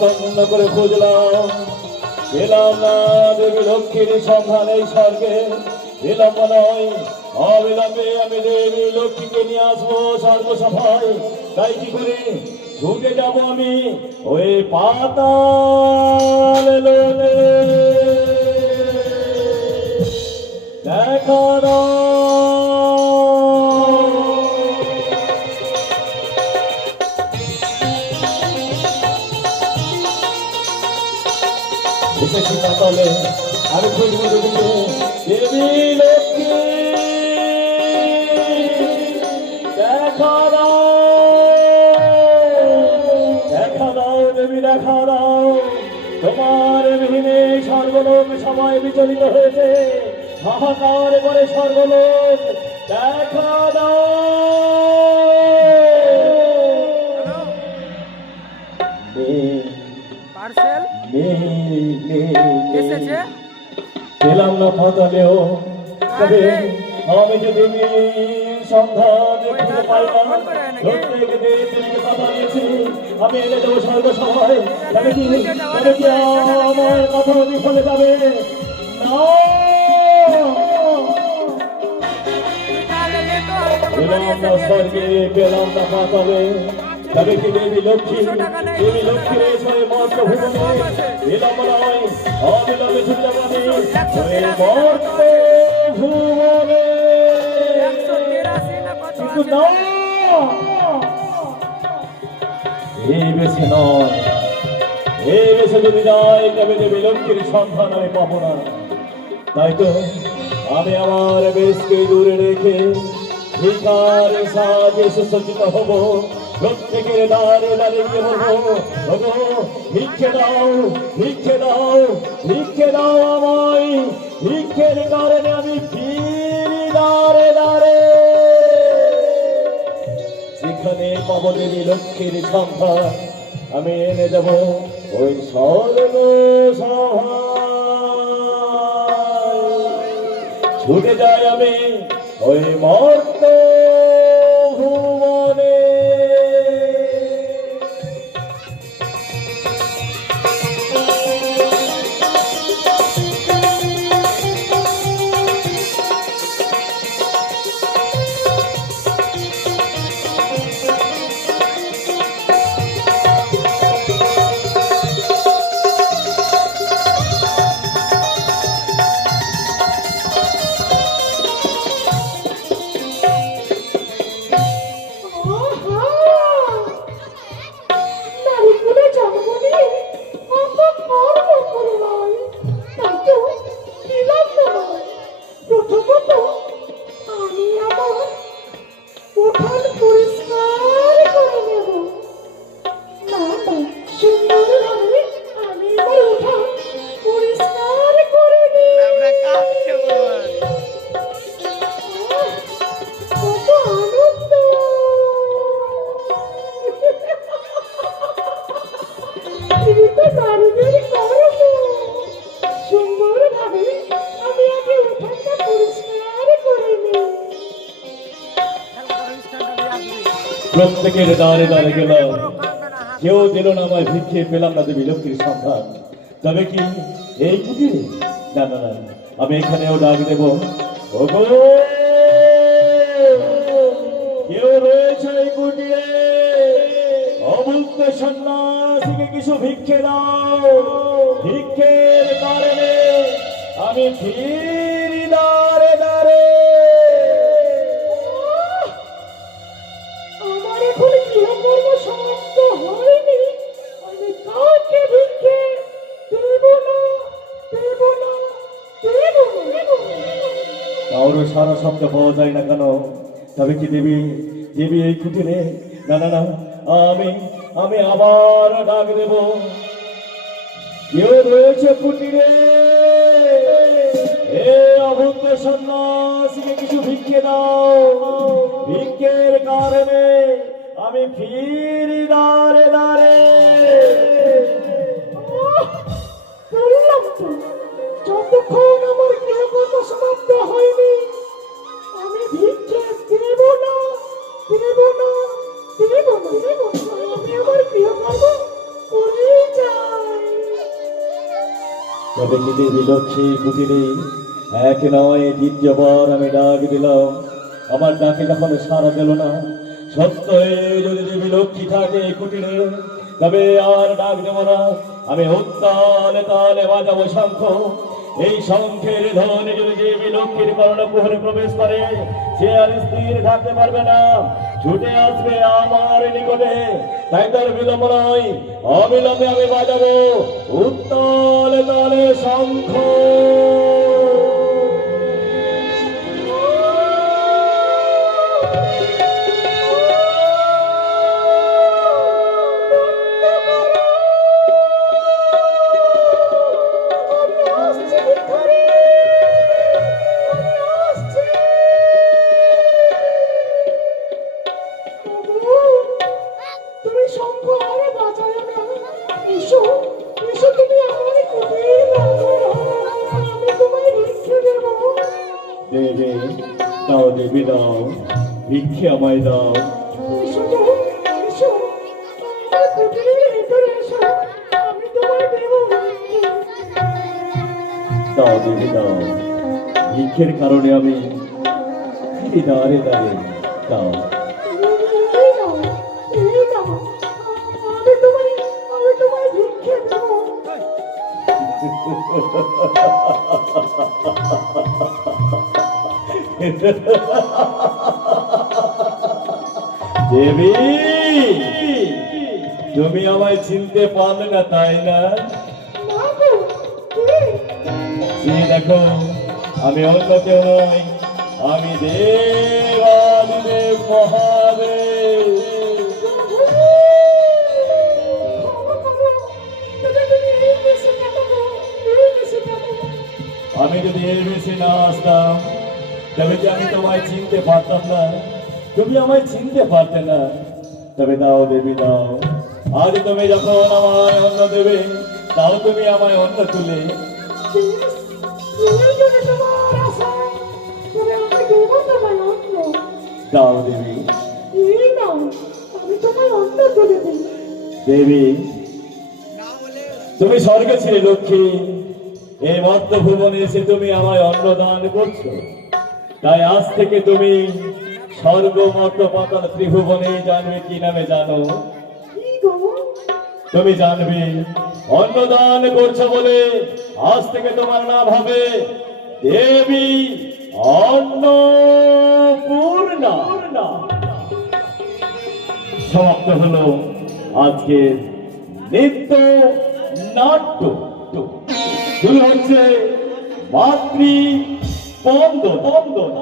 তন্ন করে খুঁজলাম, পেলাম না দেবী লক্ষ্মীর সন্ধান এই স্বর্গে। বিলম্ব নয়, অবিলম্বে আমি দেবী লক্ষ্মীকে নিয়ে আসবো স্বর্গ সভায়। তাই কি করে ছুটে যাব আমি ওই পাতাল লোকে। দেখা এসেছি পাতালে, আমি খুঁজবো দেবী লক্ষ্মী। দেখা দাও, দেখা দাও দেবী, দেখা দাও। তোমার বিহীনে স্বর্গলোক সবাই বিচলিত হয়েছে, হাহাকার করে স্বর্গলোক। দেখা দাও। পেলাম না পাতালেও, তবে আমি যদি সন্ধান খুঁজে পাই না, প্রত্যেক দিন তুমি কথা দিয়েছি আমি এনে দেবো স্বর্গ সভায়। তবে কি আমার কথা বিফলে যাবে না? পেলাম না স্বর্গে, পেলাম না পাতালে, তবে কি দেবী লক্ষ্মী, দেবী লক্ষ্মী রয়েছে মর্ত ভুবনে। বিলম্ব নয়, অবিলম্বে ছুটে যাবো আমি ওই মর্ত ভুবনে। এই বেশে নয়, এই বেশে যদি যাই তবে দেবী লক্ষ্মীর সন্ধান আমি পাবো না। তাই তো আমি আমার বেশকে দূরে রেখে ভিখারে সাজে সুসজ্জিত হব। প্রত্যেকের দ্বারে দাঁড়িয়ে বলবো, ভিক্ষে দাও, ভিক্ষে দাও, ভিক্ষে দাও আমায়। ভিক্ষের কারণে আমি ফিরি দ্বারে দ্বারে। যেখানে পাবো দেবী লক্ষ্মীর সন্ধান আমি এনে দেব ওই স্বর্গ সভায়। ছুটে যাই আমি ওই মর্ত ভুবনে। প্রত্যেকের দ্বারে দ্বারে গেল, কেউ দিল না আমায় ভিক্ষে। পেলাম না দেবী লক্ষ্মীর সন্ধান। তবে কি এই কুটিরে? না না না, আমি এখানেও ডাক দেব। কেউ রয়েছে এই কুটিরে? অভুক্ত সন্ন্যাসীকে কিছু ভিক্ষে দাও। ভিক্ষের কারণে আমি ফিরি দ্বারে দ্বারে। সমাপ্ত হয়নি, আমি কাউকে ভিক্ষে দেব না, দেব না, দেব না। কারো সারা শব্দ পাওয়া যায় না কেন? তবে কি দেবী, দেবী এই কুটিরে? না না না, আমি আমি আবার ডাক দেব। কেউ রয়েছে কুটিরে? হে অভুক্ত সন্ন্যাসীকে কিছু ভিক্ষে দাও। ভিক্ষের কারণে আমি ফিরি দ্বারে দ্বারে। বললাম তো, যতক্ষণ আমার গৃহকর্ম সমাপ্ত হয়নি আমি ভিক্ষে দেব না, দেব না, দেব না। আমি আমার গৃহকর্ম করে তবে কি দেবী লক্ষ্মী কুটিরে এক নয় দ্বিতীয়বার আমি ডাক দিলাম, আমার ডাকে যখন সাড়া দিল না, সত্যই যদি দেবী লক্ষ্মী থাকে এই কুটিরে, তবে আর ডাক দেব না। আমি উত্তালে তালে বাজাবো শঙ্খ, এই শঙ্খের ধ্বনি যদি দেবী লক্ষ্মীর কর্ণকুহরে প্রবেশ করে, সে আর স্থির থাকতে পারবে না, ছুটে আসবে আমার নিকটে। তাই তার বিলম্ব নয়, অবিলম্বে আমি বাজাবো উত্তালে তালে শঙ্খ। তুমি শঙ্খ আরে বাজায় না, এসো এসো, তুমি আমার কুটিরে বাজাও, আমি তোমায় ভিক্ষে দেব। দেবে দাও, দেবী দাও, ভিক্ষে আমায় দাও। এসো গো, এসো, আমার কুটিরের ভেতরে এসো, আমি তোমায় দেব ভিক্ষে। দাও দেবী দাও, ভিক্ষের কারণে আমি এই দাঁড়ে দাঁড়ে দাও। এই নাও, এই নাও, আমি তোমায় ভিক্ষে দেব। দেবী, তুমি আমায় চিনতে পারলে না তাই না? না গো, কে? সে দেখো, আমি অন্য কেউ নই, আমি দেবাদিদেব মহাদেব। আমি যদি এই বেশি না আসতাম, তবে যে আমি তোমায় চিনতে পারতাম না, তুমি আমায় চিনতে পারতে না। তবে দাও দেবী দাও, আজ তুমি যখন আমায় অন্ন দেবে, তাও তুমি আমায় অন্ন তুলে দাও দেবী। দেবী, তুমি স্বর্গে ছিলে লক্ষ্মী, এই মর্ত ভুবনে এসে তুমি আমায় অন্ন দান করছো। তাই আজ থেকে তুমি স্বর্গ মর্ত পাতাল ত্রিভুবনে জানবে কি নামে জানো? তুমি জানবে অন্নদান করছো বলে আজ থেকে তোমার নাম হবে দেবী অন্নপূর্ণা। সমাপ্ত হলো আজকের নৃত্য নাট্য। শুরু হচ্ছে মাতৃ বন্দন।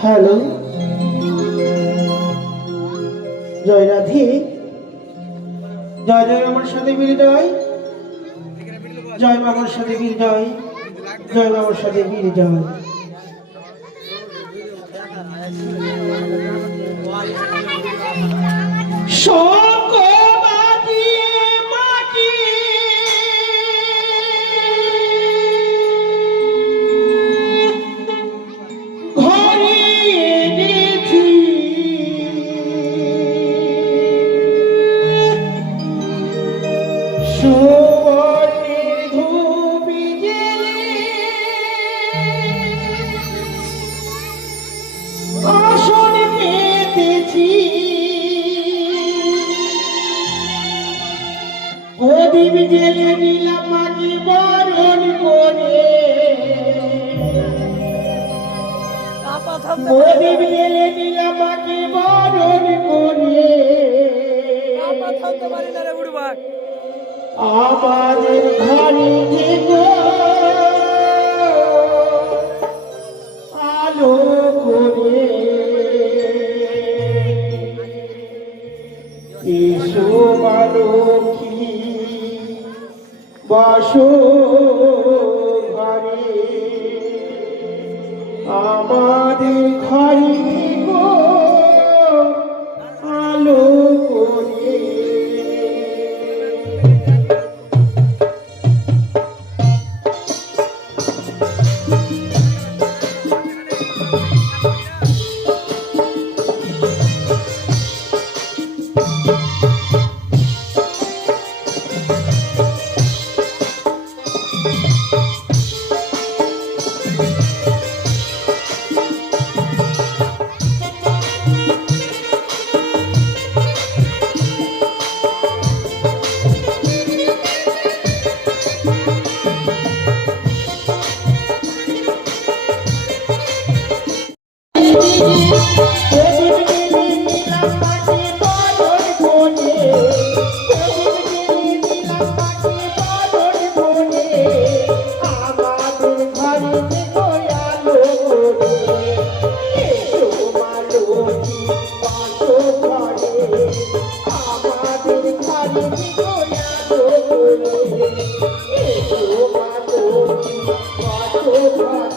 হ্যালো, জয় রাধে, জয় জয় আমার সাথে বীর জয়, জয় বাবার সাথে বীর জয়, জয় বাবার সাথে বীর জয়। প্রদীপ জেলে দিলাম মাঝি বরণ করে, প্রদীপ জেলে দিলাম মাঝি বরণ করে, আমাদের ঘরে থেকে আলো করে এসো বালকি বাসো ঘরে আমাদের Yeah.